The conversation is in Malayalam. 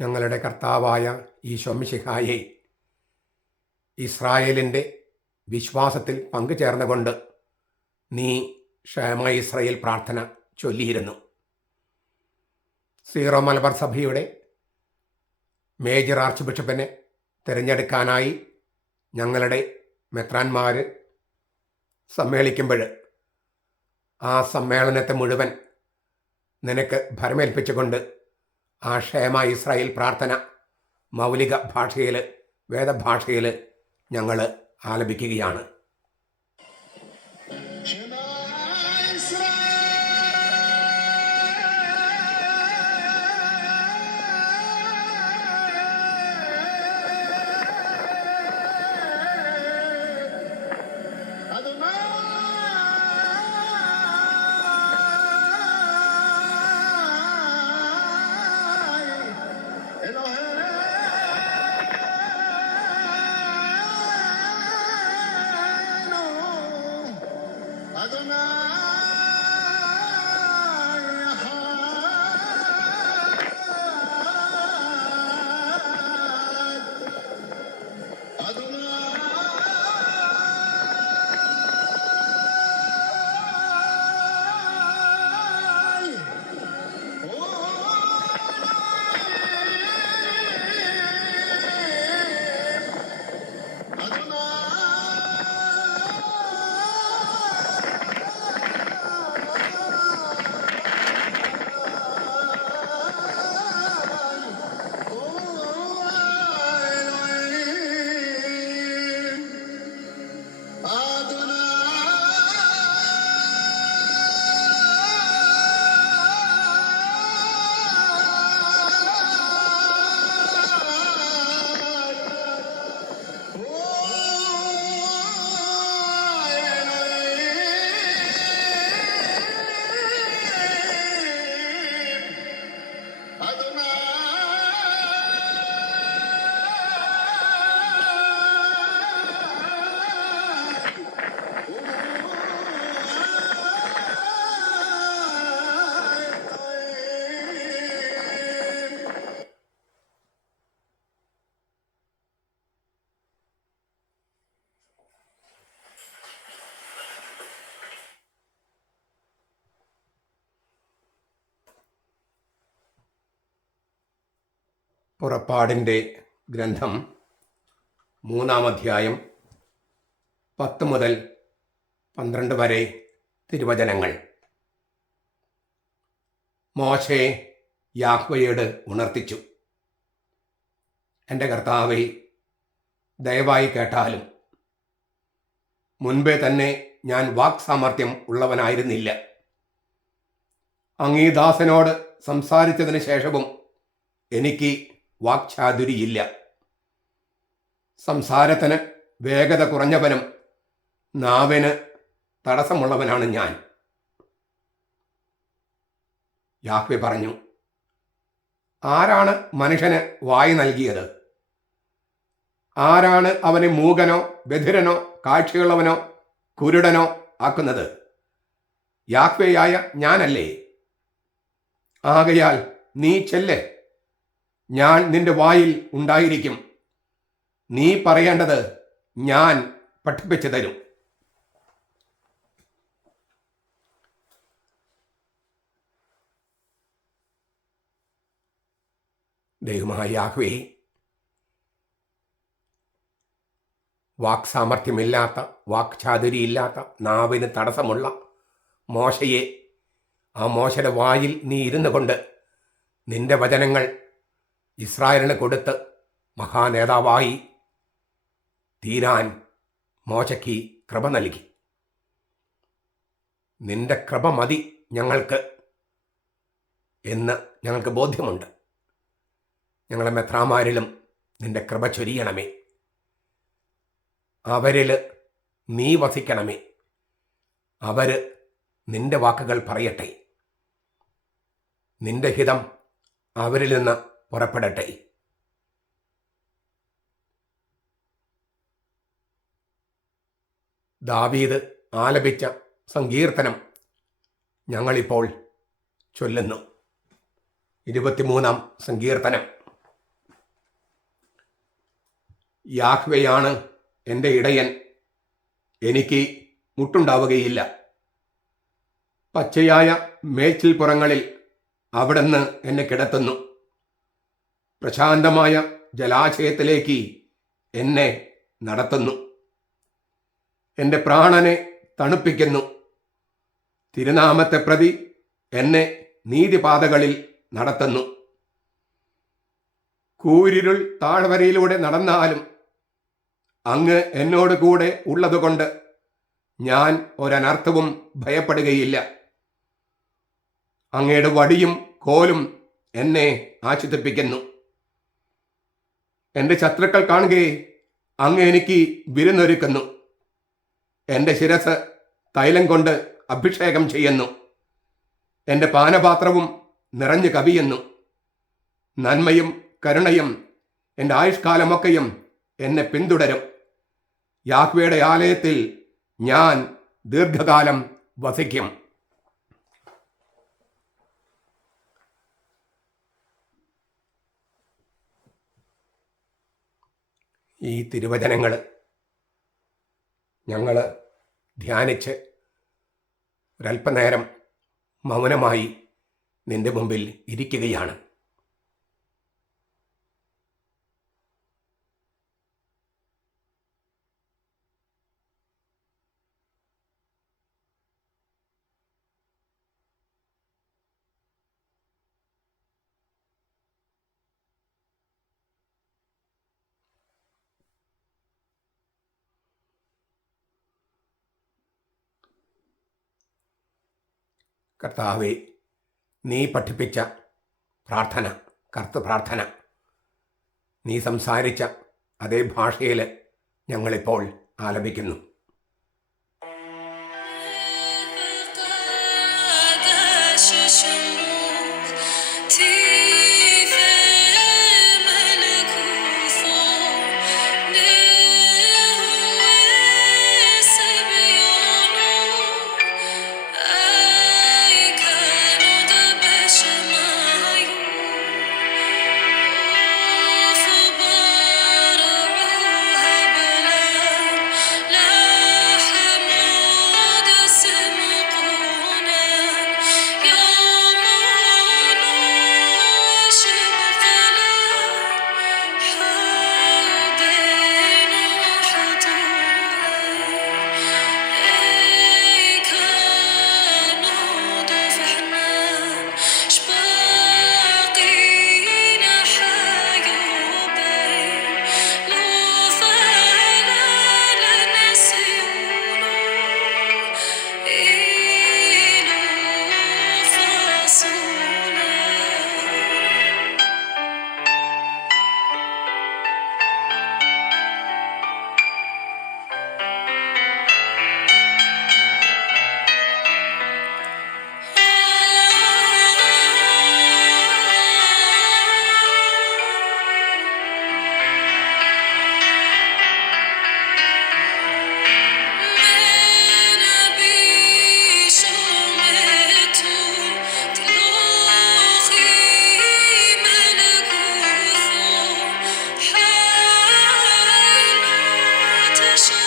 ഞങ്ങളുടെ കർത്താവായ ഈ ഈശോമിഷിഹായെ ഇസ്രായേലിന്റെ വിശ്വാസത്തിൽ പങ്കുചേർന്നുകൊണ്ട് നീ ക്ഷേമ ഇസ്രയേൽ പ്രാർത്ഥന ചൊല്ലിയിരുന്നു. സീറോ മലബാർ സഭയുടെ മേജർ ആർച്ച് ബിഷപ്പിനെ തിരഞ്ഞെടുക്കാനായി ഞങ്ങളുടെ മെത്രാന്മാർ സമ്മേളിക്കുമ്പോൾ ആ സമ്മേളനത്തെ മുഴുവൻ നിനക്ക് ഭരമേൽപ്പിച്ചുകൊണ്ട് ആ ക്ഷേമ ഇസ്രായേൽ പ്രാർത്ഥന മൗലിക ഭാഷയിൽ വേദഭാഷയിൽ ഞങ്ങൾ ആലപിക്കുകയാണ്. പുറപ്പാടിന്റെ ഗ്രന്ഥം മൂന്നാം അധ്യായം പത്ത് മുതൽ പന്ത്രണ്ട് വരെ തിരുവചനങ്ങൾ. മോശെ യാഹ്വയോട് ഉണർത്തിച്ചു. എന്റെ കർത്താവെ ദയവായി കേട്ടാലും മുൻപേ തന്നെ ഞാൻ വാക് സാമർഥ്യം ഉള്ളവനായിരുന്നില്ല അങ്ങീദാസനോട് സംസാരിച്ചതിന് ശേഷവും എനിക്ക് വാക്ചാതുരിയില്ല. സംസാരത്തിന് വേഗത കുറഞ്ഞവനും നാവിന് തടസ്സമുള്ളവനാണ് ഞാൻ. യാഹ്വെ പറഞ്ഞു ആരാണ് മനുഷ്യന് വായി നൽകിയത്? ആരാണ് അവനെ മൂകനോ ബധിരനോ കാഴ്ചയുള്ളവനോ കുരുടനോ ആക്കുന്നത്? യാഹ്വയായ ഞാനല്ലേ? ആകയാൽ നീ ചെല്ല്? ഞാൻ നിന്റെ വായിൽ ഉണ്ടായിരിക്കും. നീ പറയേണ്ടത് ഞാൻ പഠിപ്പിച്ചു തരും. ദൈവമായ വാക് സാമർഥ്യമില്ലാത്ത വാക്ചാതുരിയില്ലാത്ത നാവിന് തടസ്സമുള്ള മോശയെ ആ മോശയുടെ വായിൽ നീ ഇരുന്നു കൊണ്ട് നിന്റെ വചനങ്ങൾ ഇസ്രായേലിന് കൊടുത്ത് മഹാനേതാവായി തീരാൻ മോശയ്ക്ക് കൃപ നൽകി. നിന്റെ കൃപ മതി ഞങ്ങൾക്ക് എന്ന് ഞങ്ങൾക്ക് ബോധ്യമുണ്ട്. ഞങ്ങളെ മെത്രാമാരിലും നിന്റെ കൃപ ചൊരിയണമേ. അവരിൽ നീ വസിക്കണമേ. അവർ നിന്റെ വാക്കുകൾ പറയട്ടെ. നിന്റെ ഹിതം അവരിൽ നിന്ന് പുറപ്പെടട്ടെ. ദാവീദ് ആലപിച്ച സങ്കീർത്തനം ഞങ്ങളിപ്പോൾ ചൊല്ലുന്നു. ഇരുപത്തിമൂന്നാം സങ്കീർത്തനം. യാഹ്വയാണ് എന്റെ ഇടയൻ. എനിക്ക് മുട്ടുണ്ടാവുകയില്ല. പച്ചയായ മേച്ചിൽപ്പുറങ്ങളിൽ അവിടുന്ന് എന്നെ കിടത്തുന്നു. പ്രശാന്തമായ ജലാശയത്തിലേക്ക് എന്നെ നടത്തുന്നു. എന്റെ പ്രാണനെ തണുപ്പിക്കുന്നു. തിരുനാമത്തെ പ്രതി എന്നെ നീതിപാതകളിൽ നടത്തുന്നു. കൂരിരുൾ താഴ്വരയിലൂടെ നടന്നാലും അങ്ങ് എന്നോട് കൂടെ ഉള്ളതുകൊണ്ട് ഞാൻ ഒരനർത്ഥവും ഭയപ്പെടുകയില്ല. അങ്ങയുടെ വടിയും കോലും എന്നെ ആശ്വസിപ്പിക്കുന്നു. എന്റെ ശത്രുക്കൾ കാണുകയെ അങ്ങ് എനിക്ക് വിരുന്നൊരുക്കുന്നു. എന്റെ ശിരസ് തൈലം കൊണ്ട് അഭിഷേകം ചെയ്യുന്നു. എന്റെ പാനപാത്രവും നിറഞ്ഞു കവിയുന്നു. നന്മയും കരുണയും എന്റെ ആയുഷ്കാലമൊക്കെയും എന്നെ പിന്തുടരും. യാഹ്വയുടെ ആലയത്തിൽ ഞാൻ ദീർഘകാലം വസിക്കും. ഈ തിരുവചനങ്ങൾ ഞങ്ങൾ ധ്യാനിച്ച് ഒരല്പനേരം മൗനമായി നിന്റെ മുമ്പിൽ ഇരിക്കുകയാണ്. കർത്താവെ നീ പഠിപ്പിച്ച പ്രാർത്ഥന കർത്ത പ്രാർത്ഥന നീ സംസാരിച്ച അതേ ഭാഷയിൽ ഞങ്ങളിപ്പോൾ ആലപിക്കുന്നു. Station.